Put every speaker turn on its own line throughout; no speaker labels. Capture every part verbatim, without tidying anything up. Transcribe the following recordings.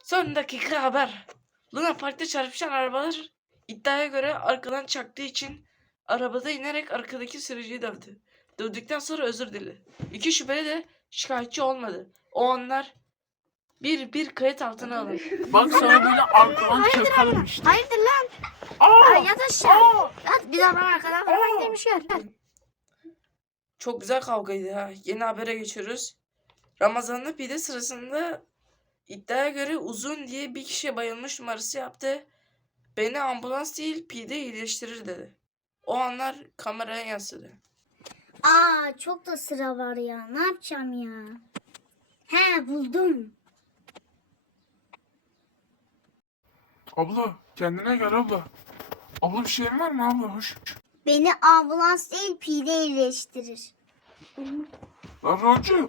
Son dakika haber. Luna Park'ta çarpışan arabalar iddiaya göre arkadan çaktığı için arabada inerek arkadaki sürücüyü dövdü. Dövdükten sonra özür diledi. İki şüpheli de şikayetçi olmadı. O anlar bir bir kayıt altına alındı.
Bak sana böyle arkadan çakalım işte.
Hayırdır lan?
Aa!
Ay yat aşağı. Yat bir daha bana arkadan vurmak neymiş gör.
Çok güzel kavgaydı ha. Yeni habere geçiyoruz. Ramazan'da pide sırasında iddiaya göre uzun diye bir kişiye bayılmış numarası yaptı. Beni ambulans değil pide iyileştirir dedi. O anlar kameraya yansıdı.
Aa çok da sıra var ya. Ne yapacağım ya? He buldum.
Abla kendine gel abla. Abla bir şeyin var mı abla? Hoş.
Beni ambulans değil pide iyileştirir.
Lan Roncu.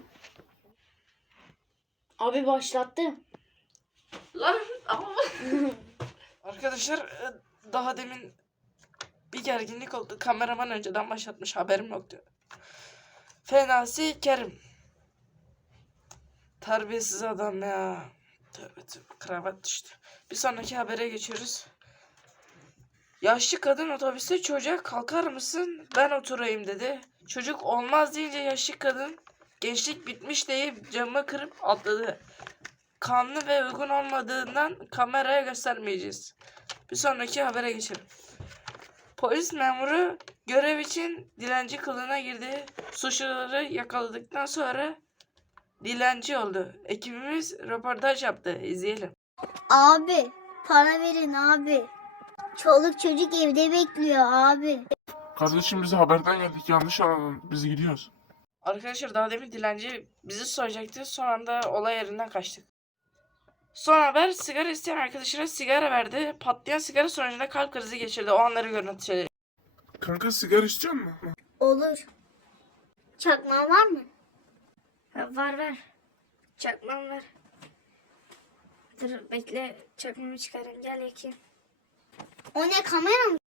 Abi başlattı.
Lan ama... Arkadaşlar e, daha demin bir gerginlik oldu. Kameraman önceden başlatmış, haberim yoktu. Fenasi Kerim. Terbiyesiz adam ya. Tövbe tövbe, kravat düştü. Bir sonraki habere geçiyoruz. Yaşlı kadın otobüste çocuğa kalkar mısın ben oturayım dedi. Çocuk olmaz deyince yaşlı kadın gençlik bitmiş deyip camı kırıp atladı. Kanlı ve uygun olmadığından kameraya göstermeyeceğiz. Bir sonraki habere geçelim. Polis memuru görev için dilenci kılığına girdi. Suçluları yakaladıktan sonra dilenci oldu. Ekibimiz röportaj yaptı. İzleyelim.
Abi para verin abi. Çoluk çocuk evde bekliyor abi.
Kardeşim bize haberden geldik. Yanlış anladın. Biz gidiyoruz.
Arkadaşlar daha demin dilenci bizi soracaktı. Son anda olay yerinden kaçtık. Son haber, sigara isteyen arkadaşına sigara verdi. Patlayan sigara sonucunda kalp krizi geçirdi. O anları görüntüledik.
Kanka sigara istiyor musun?
Olur. Çakman var mı?
Var var. Çakmam var. Dur bekle çakmamı çıkarayım gel yakayım.
O ne kamera mı?